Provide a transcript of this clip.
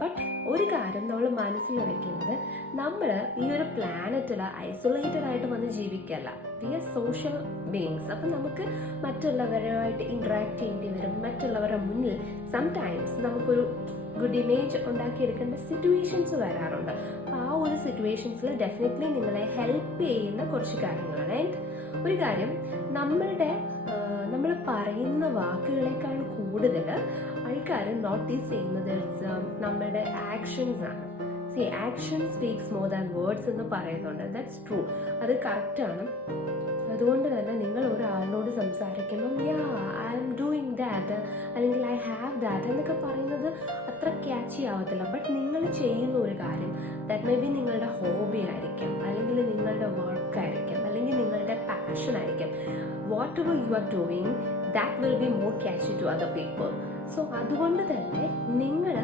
But ഒരു കാര്യം നമ്മൾ മനസ്സിൽ വയ്ക്കുന്നത്, നമ്മൾ ഈ ഒരു പ്ലാനറ്റിൽ ഐസൊലേറ്റഡ് ആയിട്ട് വന്ന് ജീവിക്കല്ല. We are social beings. അപ്പം നമുക്ക് മറ്റുള്ളവരുമായിട്ട് ഇൻട്രാക്ട് ചെയ്യേണ്ടി വരും. മറ്റുള്ളവരുടെ മുന്നിൽ സംടൈംസ് നമുക്കൊരു ഗുഡ് ഇമേജ് ഉണ്ടാക്കിയെടുക്കേണ്ട സിറ്റുവേഷൻസ് വരാറുണ്ട്. അപ്പോൾ ആ ഒരു സിറ്റുവേഷൻസിൽ ഡെഫിനറ്റ്ലി നിങ്ങളെ ഹെൽപ്പ് ചെയ്യുന്ന കുറച്ച് കാര്യങ്ങളാണ്. ആൻഡ് ഒരു കാര്യം, നമ്മൾ പറയുന്ന വാക്കുകളെക്കാൾ കൂടുതൽ ആൾക്കാർ നോട്ടീസ് ചെയ്യുന്നത് നമ്മുടെ ആക്ഷൻസ് ആണ്. Action speaks more than words എന്ന് പറയുന്നുണ്ട്. ദാറ്റ്സ് ട്രൂ, അത് കറക്റ്റാണ്. അതുകൊണ്ട് തന്നെ നിങ്ങൾ ഒരാളിനോട് സംസാരിക്കുമ്പം ഐ ആം ഡൂയിങ് ദാറ്റ് അല്ലെങ്കിൽ ഐ ഹാവ് ദാറ്റ് എന്നൊക്കെ പറയുന്നത് അത്ര ക്യാച്ചി ആവത്തില്ല. ബട്ട് നിങ്ങൾ ചെയ്യുന്ന ഒരു കാര്യം, ദാറ്റ് മേ ബി നിങ്ങളുടെ ഹോബി ആയിരിക്കാം, അല്ലെങ്കിൽ നിങ്ങളുടെ വർക്ക് ആയിരിക്കാം, അല്ലെങ്കിൽ നിങ്ങളുടെ പാഷൻ ആയിരിക്കാം. Whatever you are doing, that will be more catchy to other people. So അതുകൊണ്ട് തന്നെ നിങ്ങൾ